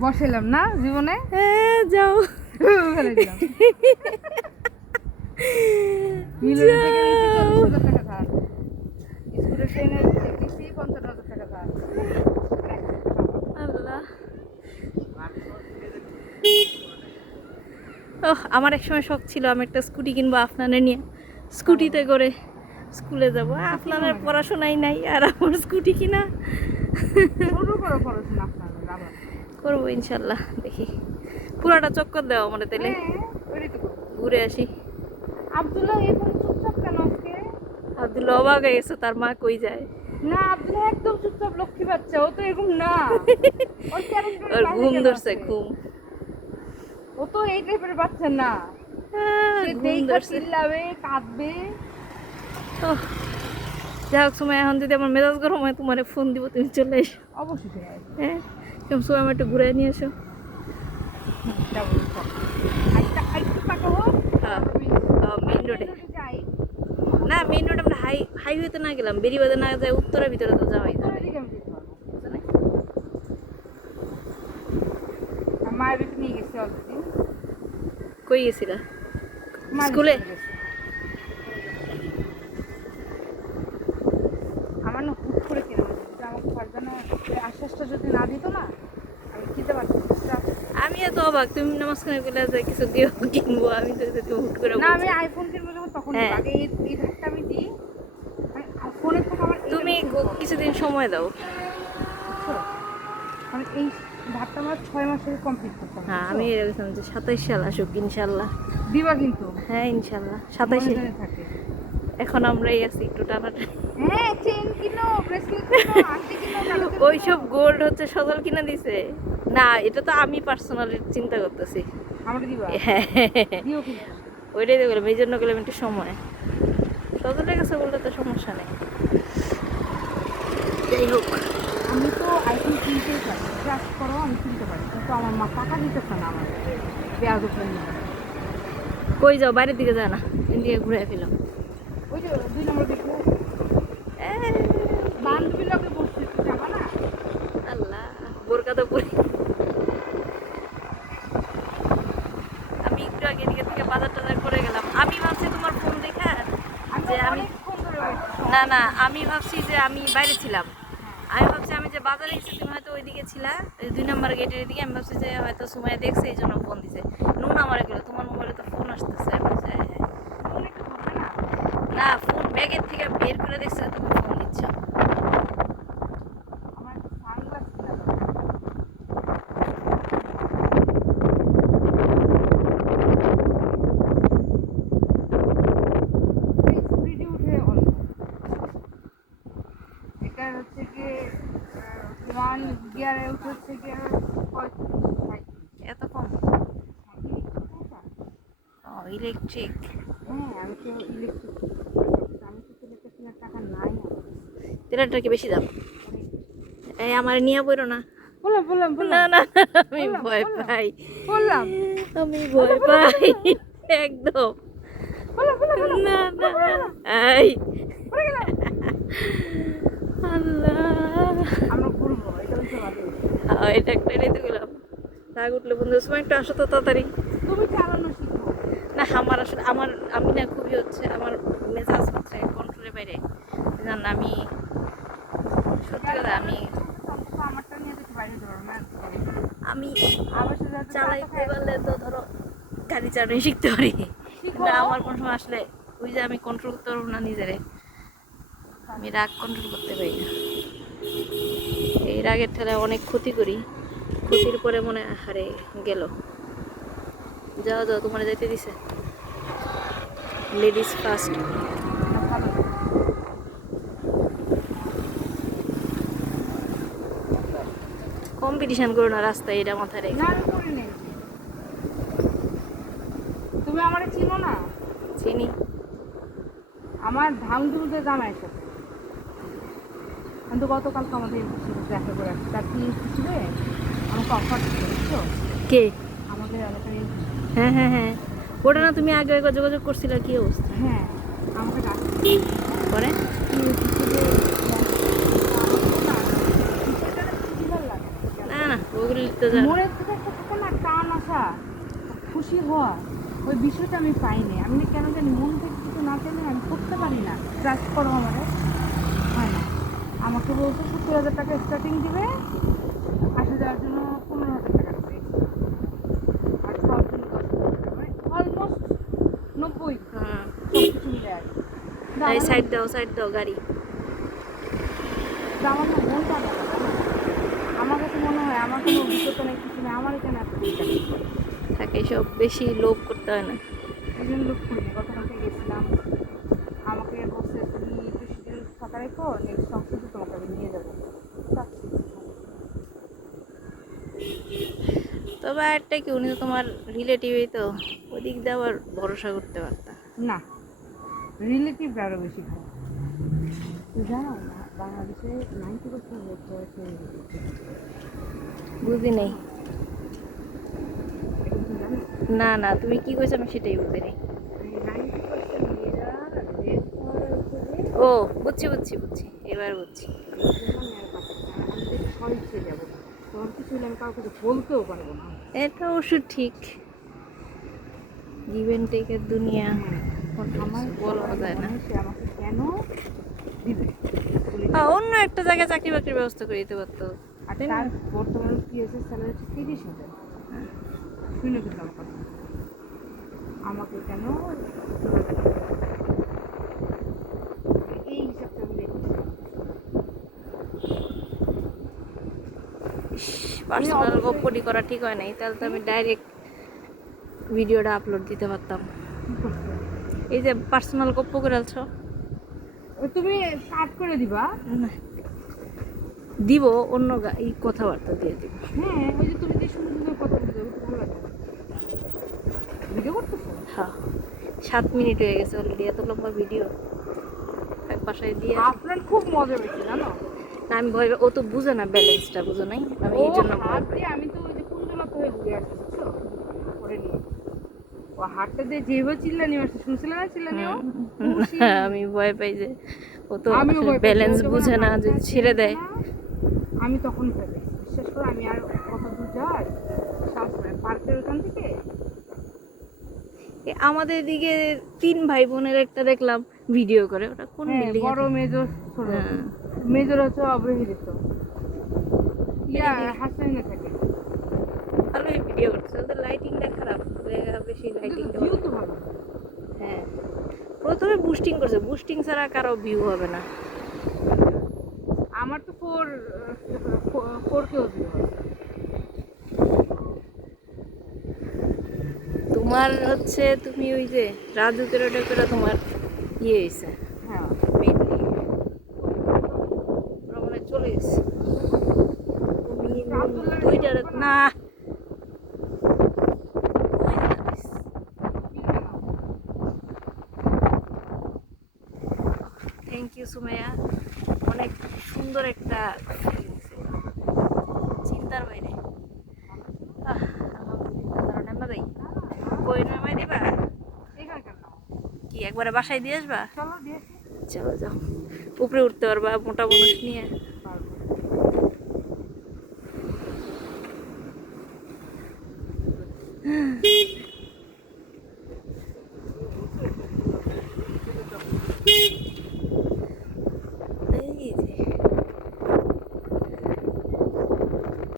বসাইলাম না জীবনে। হ্যাঁ যাও ফেলে দিলাম। মিলনের থেকে নিচ্ছি 40,000 টাকা ধার। স্কুলের ট্রেনের নিচ্ছি 50,000 টাকা ধার। আল্লাহ। ওহ, আমার এক সময় শখ ছিল আমি একটা স্কুটি কিনবো আপনাদের নিয়ে, স্কুটিতে করে স্কুলে যাব। আপনাদের পড়াশোনাই নাই আর আমার স্কুটি কিনা। শুরু করো পড়াশোনা আপনাদের আবার। করবো ইনশাল্লাহ, দেখি পুরাটা চক্কর দেওয়া আমার তাইলে হ্যাঁ, ওইটাই তো করো। ঘুরে আসি। আব্দুল্লাহ এখন চুপচাপ কেন আজকে? আব্দুল্লাহ অবাক হয়ে গেছে, তার মা কই যায়। না, আব্দুল্লাহ একদম চুপচাপ লক্ষ্মী বাচ্চা, ও তো এরকম না। ওর ক্যারেক্টার ওর ঘুম ধরছে, ঘুম। ও তো এই টাইপের বাচ্চা না। সে ঘুম দেখা ধরছে। চিল্লাবে, কাঁদবে। ওহ, যাই হোক সময়, এখন যদি আমার মেজাজ গরম হয় তোমার ফোন দিব, তুমি চলে এসো। অবশ্যই ঠিক আছে। হ্যাঁ, কেমন সময় আমার একটু ঘুরে নিয়ে এসো। যাবো সব। আরেকটু তাকাবো। হ্যাঁ, মেইন রোডে যাই। না, মেইন রোড আমরা হাইওয়েতে না গেলাম, বেরিবাদে না যায়, উত্তরের ভিতরে তো যাওয়াই যাবে। ওইদিকে আমি যেতে পারবো। আর মায়ের বাড়িতে নিয়ে গেছি অলরেডি। কই গেছিলা? মায়ের স্কুলে? বাড়িতে গেছি। আমার না হুট করে কেনা হয়েছে, যদি আমাকে ফারজানা এই আশ্বাসটা যদি না দিত না, আমি কিনতে পারতাম না। আমি এত অবাক, তুমি নামাজখানে গেলে যে কিছু দিও কিনবো, আমি তো তুমি হুট করে না, আমি বলছো। আইফোন কিনবো যখন তখন হ্যাঁ। আগে এই ধারটা আমি দিই। মানে ফোনের থেকে আমার এইটা তুমি বেশি বড়। কিছুদিন সময় দাও। বুঝছো? মানে এই ধারটা আমার 6 মাসে কমপ্লিট করতে হবে। হ্যাঁ, বুঝছো? আমি ভেবেছিলাম যে 27 সাল আসুক ইনশাল্লাহ। দিবা কিন্তু হ্যাঁ ইনশাল্লাহ মনে 27-এ। জানে থাকে। এখন আমরাই আছি একটু টানাটানি। হ্যাঁ, চেন কিনো, ব্রেসলেট কিনো, আংটি কিনো, কানের দুল ওইসব কিনো। গোল্ড হচ্ছে সজল কিনা দিছে। না, এটা তো আমি পার্সোনালি চিন্তা করতেছি। আমাকে দিবা। হ্যাঁ, দিও কিন্তু। ওইটাই তো গেলাম, এই জন্য গেলাম একটু সময়। সজলের কাছে বললে তো সমস্যা নেই। যাই হোক, আমি তো আইফোন কিনতেই চাই, ট্রাস্ট করো আমি কিনতে পারি, কিন্তু আমার মা টাকা দিতেছে না আমার পেঁয়াজ উপরে নিয়ে। কই যাও? বাইরের দিকে যায় না, এদিকে ঘুরে ফেলো। ওই যে 2 নম্বর দেখো, বান্ধবীর লোকে বসছে, তুই যাবা না? আল্লাহ, বোরকা তো পরি। আমি একটু আগে এদিকে থেকে বাজার টাজার করে গেলাম। আমি ভাবছি তোমার ফোন দেখা আমি যে আমি, অনেকক্ষণ ধরে wait করছি। না না, আমি ভাবছি যে আমি বাইরে ছিলাম। আমি ভাবছি আমি যে বাজারে গেছি, তুমি হয়তো ওইদিকে ছিলা, ওই 2 নম্বর গেটের এদিকে। আমি ভাবছি যে হয়তো সময় দেখছে, এই জন্য ফোন দিছে। নুন আমার গেলো, তোমার মোবাইলে তো ফোন আসতেছে। আমি বলছি, হ্যাঁ হ্যাঁ। ফোন একটু ধরবে না? না, ফোন ব্যাগের থেকে বের করে দেখছে তুমি ফোন দিচ্ছ। আমার একটা সানগ্লাস কিনা দরকার। এই স্পিডে উঠে অল্প। এটা হচ্ছে কি 1 গিয়ারে উঠে হচ্ছে গিয়ে 35। এত কম? ও, ইলেকট্রিক। হ্যাঁ, আমি তো ইলেকট্রিক, আমি তো ইলেকট্রিক কেনার টাকা নাই আমার। তেলাটা কি বেশি দাম? এই আমার নিয়ে পড়ো না। বললাম না না, আমি বললাম, ভয় বললাম। পাই। বললাম আমি ভয় পাই একদম। বললাম না না, এই পড়ে গেলাম। আল্লাহ। আমরা ঘুরবো, এটা হচ্ছে ভালো। এটা একটা নিতে গেলাম, রাগ উঠলে বন্ধু সময় একটু আসো তো তাড়াতাড়ি। তুমি চালানো শিখো। না, আমার আসলে আমি না খুবই হচ্ছে, আমার মেজাজ হচ্ছে কন্ট্রোলের বাইরে। জান আমি সত্যি কথা, আমারটা নিয়ে তো বাইরে যেতে পারবো না। আমি আবার সে যাতে চালাইতে পারলে তো ধরো গাড়ি চালানো শিখতে পারি, কিন্তু আমার কোনো সময় আসলে ওই যে আমি কন্ট্রোল করতে পারবো না নিজেরে। আমি রাগ কন্ট্রোল করতে পারি না। এই রাগের ঠেলায় অনেক ক্ষতি করি, ক্ষতির পরে মনে হারে গেল। যাও যাও, তোমার যাইতে দিছে, লেডিস ফার্স্ট। ভালো। কম্পিটিশন করো না রাস্তায়, এটা মাথায় রেখে। না, আমি করি নাই। তুমি আমারে চিনো না? চিনি। আমার ধামধুমতে জামাইয়ের সাথে কিন্তু গতকালকে আমাদের দেখা করে আসছে, তার কি ছিল আমাকে অফার দিচ্ছে, বুঝছো? কে? আমাদের এলাকার হ্যাঁ হ্যাঁ হ্যাঁ, ওটা না তুমি আগে একবার যোগাযোগ করছিলে, কি অবস্থা? হ্যাঁ, আমাকে ডাকছে পরে কি হচ্ছে যে না না, ও ওগুলিতে যারা মনের থেকে একটা থাকে না টান আসা, খুশি হওয়া, ওই বিষয়টা আমি পাইনি। আমি না কেন জানি মন থেকে কিছু না চাইলে আমি করতে পারি না। ট্রাস্ট করো আমারে, হয় না। আমাকে বলছে 70,000 টাকা স্টার্টিং দিবে, আসা যাওয়ার জন্য 15,000 টাকা দিবে, আর খাওয়ার জন্য 10,000 টাকা, মানে অলমোস্ট 90 হ্যাঁ সব কিছু মিলে আর কি। কিন্তু এই আমার সাইড দাও গাড়ি। কিন্তু আমার না মনটা ভালো, জানো? আমার কাছে মনে হয় আমার কোনো অভিজ্ঞতা নেই, কিছু নেই, আমার এখানে এত চিন্তা নেই। থাকে সব বেশি লোভ করতে হয় না। এই জন্য লোক করিনি। গতকালকে গেছিলাম, আমাকে বলছে তুমি একটু শিডিউল ফাঁকা রেখো, নেক্সট সংসদে তোমাকে আমি নিয়ে যাবো। যাচ্ছি। তবে একটা কি উনি তো তোমার রিলেটিভই, তো ওদিক দিয়ে আবার ভরসা করতে পারতা। না, রিলেটিভরা আরও বেশি ভালো। তুমি জানো না বাংলাদেশে 90% লোক হয়েছে বুঝি নেই। এটা তুমি জানো? না না, তুমি কি কইছো আমি সেটাই বুঝি নেই। 90% মেয়েরা রেপ করার উপরে ও বুঝছি বুঝছি বুঝছি, এবার বুঝছি। মুসলমান মেয়েরা পাঠাচ্ছে। আমি দেখি স্বইচ্ছে যাবো, তোমার কিছু হলে আমি কাউকে কিছু বলতেও পারবো না। এটা অবশ্য ঠিক, গিভ এন্ড টেকের দুনিয়া, আমার বলা যায় না। সে আমাকে কেন দিবে? অন্য একটা জায়গায় চাকরি বাকরির ব্যবস্থা করে দিতে পারতো। আর তাই না? তার বর্তমান পিএসের স্যালারি হচ্ছে 30,000। শুনে কিন্তু আমার কথা, আমাকে কেন 70,000 টাকা দিবে? এই হিসাবটা আমি দেখছি। পার্সোনাল অবশ্যই- গপ্পটি করা ঠিক হয় নাই, তাহলে তো আমি ডাইরেক্ট ভিডিওটা আপলোড দিতে পারতাম। কি করছো? এই যে পার্সোনাল গপ্প করে আছো, তুমি কাট করে দিবা। দিব অন্য এই কথাবার্তা দিয়ে দিব। হ্যাঁ, ওই যে তুমি যে সুন্দর সুন্দর কথা বলতে যাবে, ভালো লাগে। ভিডিও করতেছো? হ্যাঁ 7 মিনিট হয়ে গেছে অলরেডি, এত লম্বা ভিডিও এক বাসায় দিয়ে আসি। আপনার খুব মজা পেয়েছি জানো। না আমি ভয়, ও তো বুঝে না, ব্যালেন্সটা বুঝো নাই, আমি এই জন্য ভয় হাত পাই। দিয়ে আমি তো ওই যে কুঞ্জলত হয়ে ঘুরে আসছি, বুঝছো? করে নিয়ে ও হাতটা দিয়ে যেভাবে চিল্লানি মারছে, শুনছিলে না চিল্লানিও? খুশি। আমি ভয় পাই যে ও তো আমিও ভয় পাইছি। ব্যালেন্স ও যখন বুঝে না, হাতটা যদি ছেড়ে দেয়। ছেড়েছে না, আমি তখন ভয় পাইছি। বিশ্বাস করো, আমি আর কত দূর যাই সাহস পাই না। পার্কের ওখান থেকে আমাদের দিকে 3 ভাই বোনের একটা দেখলাম ভিডিও করে, ওটা কোন বিল্ডিং? বড় মেজর ছোট, মেজর হচ্ছে অবহেলিত, ইয়া হাসাইনা থাকে। ভালো ভিডিও করছে, ওদের লাইটিংটা খারাপ, ওদের বেশি লাইটিং। ভিউ তো ভালো। হ্যাঁ প্রথমে বুস্টিং করছে, বুস্টিং ছাড়া কারো ভিউ হবে না। আমার তো 4K ভিউ হয়। তোমার হচ্ছে তুমি ওই যে রাজুকের ওটা করে তোমার ইয়ে হয়েছে হ্যাঁ, মেইনলি, ওরা মনে হয় চলে গেছে। তুমি দুইটা না থ্যাংক ইউ সুমাইয়া, অনেক সুন্দর একটা feelings ছিল। চিন্তার বাইরে। আলহামদুলিল্লাহ, তারা নামা দেয় কই নামাই দিবা এখানে কেন? কি একবারে বাসায় দিয়ে আসবা? চলো দিয়েছি। চলো যাও, উপরে উঠতে পারবা মোটা মানুষ নিয়ে। পারবো।